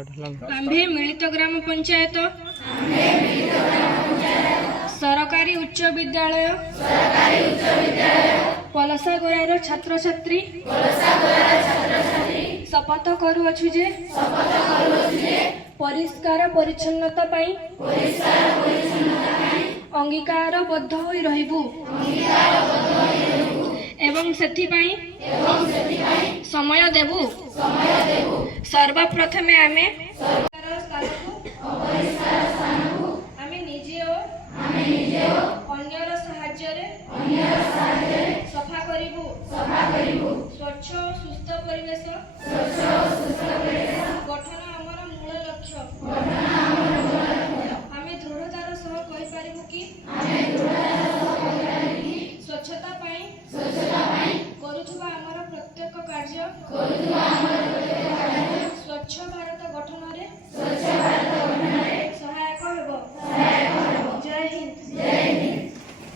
आम्भे मिलित ग्राम पंचायत सरकारी उच्च विद्यालय पलसागोरार छात्र छात्री शपथ करुअछु जे परिष्कार परिच्छन्नता पाई अंगीकारबद्ध होई रहिबु एवं सेथिपाई समय देबु। सर्वप्रथमे आमे निजे अन्यर साहाय्यरे सफा करिबु स्वच्छ सुस्थ परिवेश